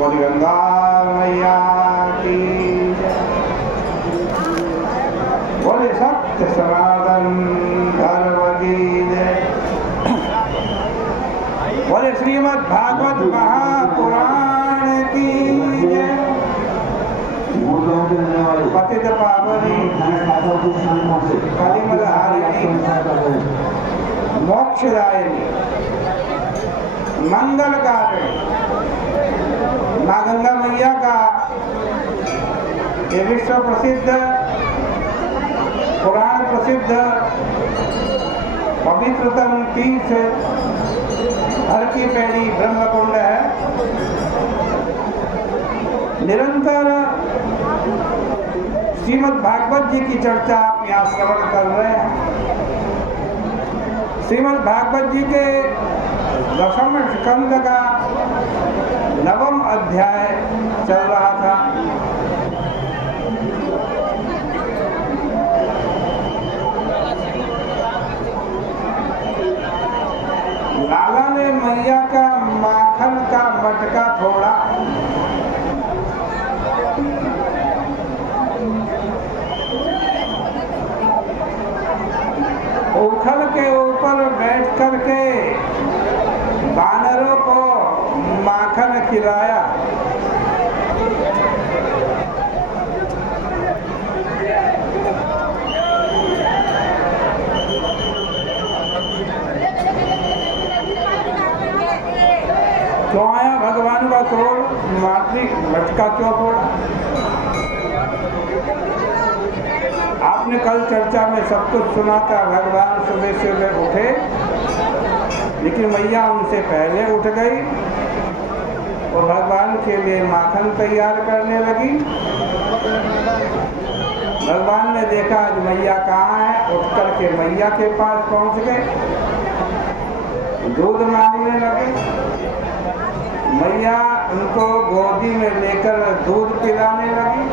बोल गंगा मैया की जय। बोले सत्य सनातन धर्म की जय। बोले श्रीमद् भागवत महापुराण की जय। पतित पावनी कलिमलहारिणी मोक्षदायिनी मंगलकारिणी माँ गंगा मैया का ये विश्व प्रसिद्ध पुराण प्रसिद्ध पवित्रतम तीर्थ हर की पैड़ी ब्रह्मकुंड है। निरंतर श्रीमद् भागवत जी की चर्चा आप यहाँ श्रवण कर रहे हैं। श्रीमद् भागवत जी के दशम स्कंद का 9वां अध्याय चल रहा था। लाला ने मैया का माखन का मटका फोड़ा। उखल के ऊपर बैठ करके बानरों को माखन खिलाया। क्यों आया भगवान का क्रोध? मातृ मटका क्यों फोड़ा? आपने कल चर्चा में सब कुछ सुना था। भगवान सुबह सुबह उठे, लेकिन मैया उनसे पहले उठ गई और भगवान के लिए माखन तैयार करने लगी। भगवान ने देखा आज मैया कहाँ है, उठ करके मैया के पास पहुंच गए, दूध मांगने लगे। मैया उनको गोदी में लेकर दूध पिलाने लगी।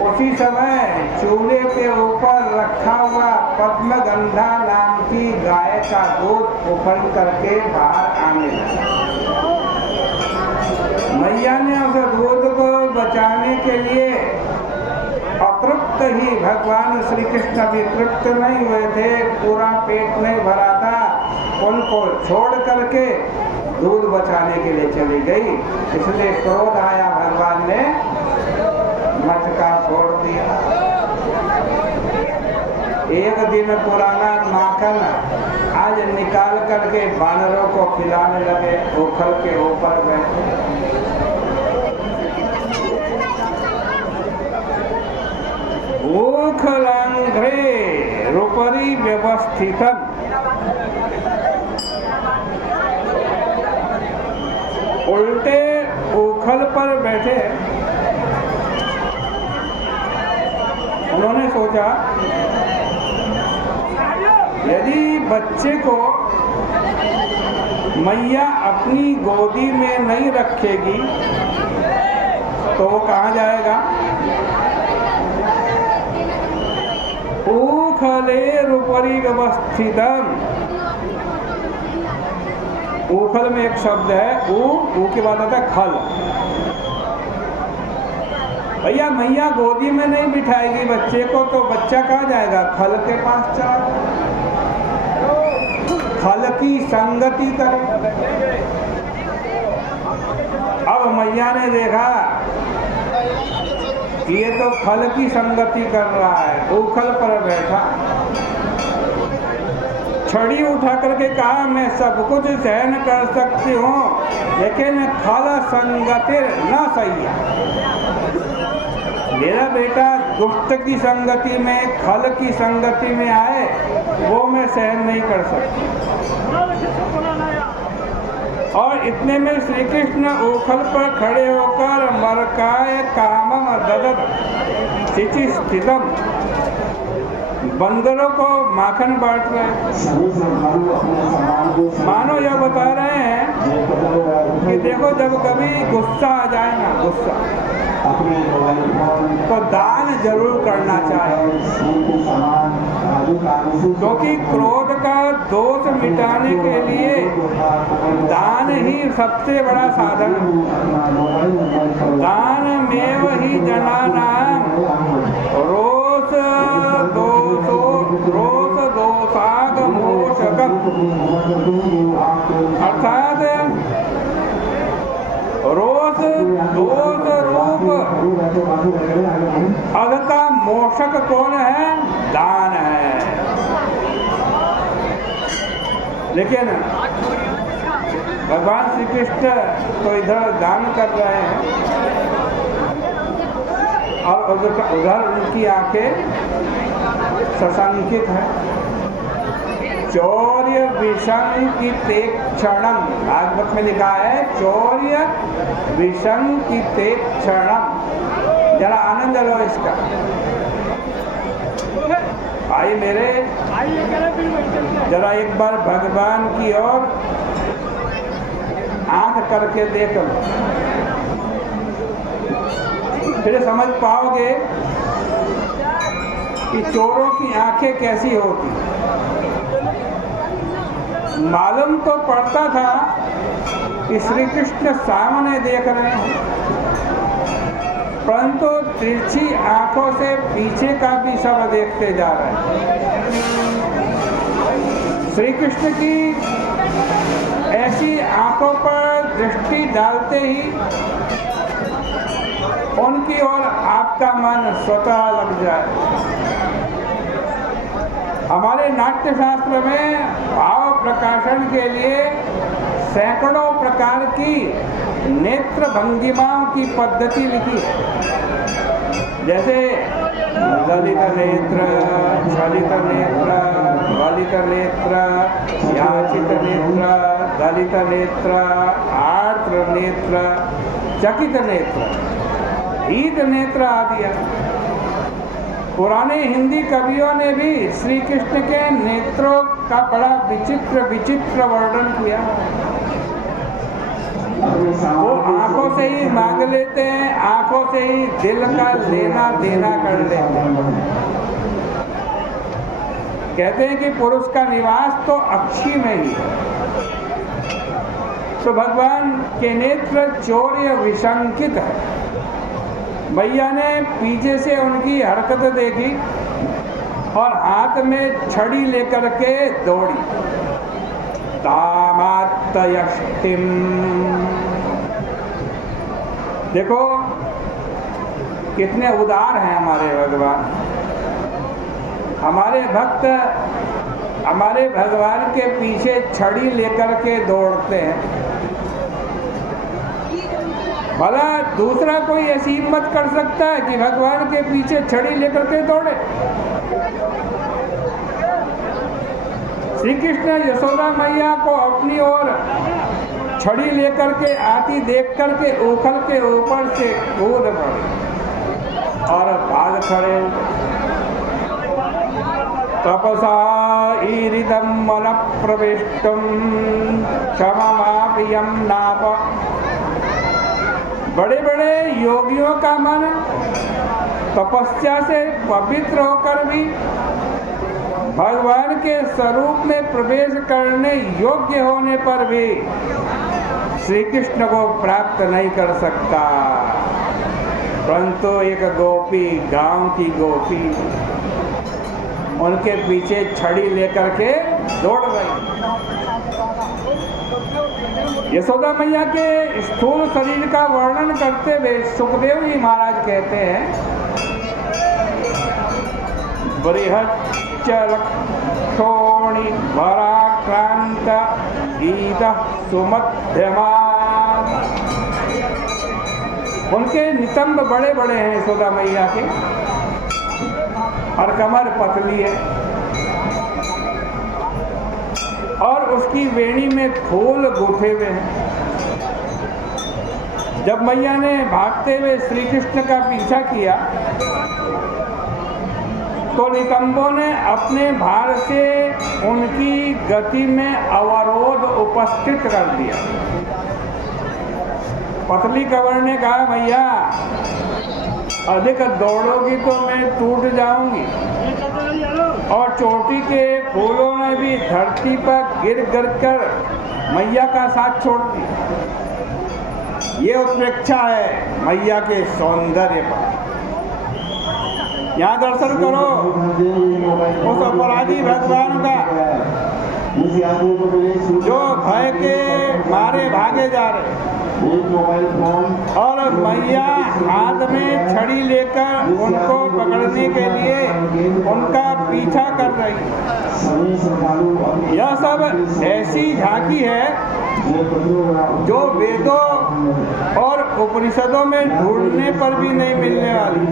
उसी समय चूल्हे के ऊपर रखा हुआ पद्मगंधा नाम की गाय का दूध उफल करके बाहर आने लगा। मैया ने उस दूध को बचाने के लिए अतृप्त ही, भगवान श्री कृष्ण भी तृप्त नहीं हुए थे, पूरा पेट नहीं भरा था, उनको छोड़ करके दूध बचाने के लिए चली गई। इसलिए क्रोध आया, भगवान ने मटका फोड़ दिया। एक दिन पुराना माखन आज निकाल करके बानरों को खिलाने लगे। उखल के ऊपर बैठे। उखलांघ्रे रूपरी व्यवस्थितम। उल्टे उखल पर बैठे। उन्होंने सोचा यदि बच्चे को मैया अपनी गोदी में नहीं रखेगी तो वो कहाँ जाएगा? उखले रूपरी व्यवस्थितम। उखल में एक शब्द है ऊ के बाद आता है खल। भैया मैया गोदी में नहीं बिठाएगी बच्चे को तो बच्चा कहाँ जाएगा? खल के पास चला। खल की संगति करे। अब मैया ने देखा कि ये तो खल की संगति कर रहा है, उखल पर बैठा। छड़ी उठा करके कहा मैं सब कुछ सहन कर सकती हूँ, लेकिन खल संगति न सही। मेरा बेटा दुष्ट की संगति में, खल की संगति में आए, वो मैं सहन नहीं कर सकती। और इतने में श्री कृष्ण उखल पर खड़े होकर मरकाय कामम ददत शिचि स्थितम, बंदरों को माखन बांट रहे। मानो यह बता रहे हैं कि देखो जब कभी गुस्सा आ जाए ना, गुस्सा तो दान जरूर करना चाहिए, क्योंकि क्रोध का दोष मिटाने के लिए दान ही सबसे बड़ा साधन है। अर्थात रोष दोष रूप अध का मोक्षक कौन है? दान है। लेकिन भगवान श्री कृष्ण तो इधर दान कर रहे हैं और उधर उनकी आंखें सशंकित है। चौर्य विशंकितेक्षणम, भागवत में लिखा है चौर्य विशंकितेक्षणम। जरा आनंद लो इसका। भाई मेरे, जरा एक बार भगवान की ओर आंख करके देख लो, फिर समझ पाओगे कि चोरों की आंखें कैसी होती। मालूम तो पड़ता था कि श्री कृष्ण सामने देख रहे हैं, परंतु तिरछी आंखों से पीछे का भी सब देखते जा रहे हैं। श्री कृष्ण की ऐसी आंखों पर दृष्टि डालते ही उनकी ओर आपका मन स्वतः लग जाए। हमारे नाट्य शास्त्र में भाव प्रकाशन के लिए सैकड़ों प्रकार की नेत्र भंगिमाओं की पद्धति लिखी है। जैसे ललित नेत्र, चलित नेत्र, ललित नेत्र, याचित नेत्र, दलित नेत्र, आर्द्र नेत्र, चकित नेत्र, ईद नेत्र आदि। पुराने हिंदी कवियों ने भी श्री कृष्ण के नेत्रों का बड़ा विचित्र विचित्र वर्णन किया। वो आंखों से ही मांग लेते हैं, आंखों से ही दिल का लेना देना कर लेते हैं। कहते हैं कि पुरुष का निवास तो अक्षी में ही है। तो भगवान के नेत्र चौर्य विशंकित है। मैया ने पीछे से उनकी हरकत देखी और हाथ में छड़ी लेकर के दौड़ी। तामात्तयष्टिम, देखो कितने उदार हैं हमारे भगवान। हमारे भक्त हमारे भगवान के पीछे छड़ी लेकर के दौड़ते हैं। भला दूसरा कोई ऐसी हिम्मत कर सकता है कि भगवान के पीछे छड़ी लेकर के दौड़े? श्री कृष्ण यशोदा मैया को अपनी ओर छड़ी लेकर के आती देख करके उखल के ऊपर से कूद पड़े और भाग खड़े। तपसा ईरिदम मन प्रविष्टम क्षममापियम नाप। बड़े बड़े योगियों का मन तपस्या से पवित्र होकर भी भगवान के स्वरूप में प्रवेश करने योग्य होने पर भी श्री कृष्ण को प्राप्त नहीं कर सकता। परंतु एक गोपी, गांव की गोपी, उनके पीछे छड़ी लेकर के दौड़ गई। यशोदा मैया के स्थूल शरीर का वर्णन करते हुए सुखदेव जी महाराज कहते हैं, बृहच्चरक्षोणि भराक्रांत गीत सुमध्यमा। उनके नितंब बड़े बड़े हैं यशोदा मैया के, और कमर पतली है, और उसकी वेणी में फूल गुथे हुए हैं। जब मैया ने भागते हुए श्री कृष्ण का पीछा किया तो नितंबों ने अपने भार से उनकी गति में अवरोध उपस्थित कर दिया। पतली कमर ने कहा, मैया अधिक दौड़ोगी तो मैं टूट जाऊंगी। और चोटी के फूलों ने भी धरती पर गिर गिर कर मैया का साथ छोड़ दिया। ये उत्प्रेक्षा है मैया के सौंदर्य पर। यहाँ दर्शन करो उस अपराधी भगवान का जो भय के मारे भागे जा रहे और मैया हाथ में छड़ी लेकर उनको पकड़ने के लिए उनका पीछा कर रही। यह सब ऐसी झांकी है जो वेदों और उपनिषदों में ढूंढने पर भी नहीं मिलने वाली।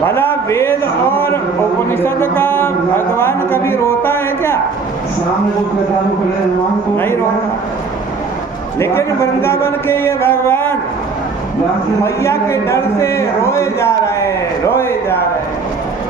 भला वेद और उपनिषद का भगवान कभी रोता है क्या? नहीं रोता। लेकिन वृंदावन के ये भगवान मैया के डर से रोए जा रहे हैं, रोए जा रहे हैं।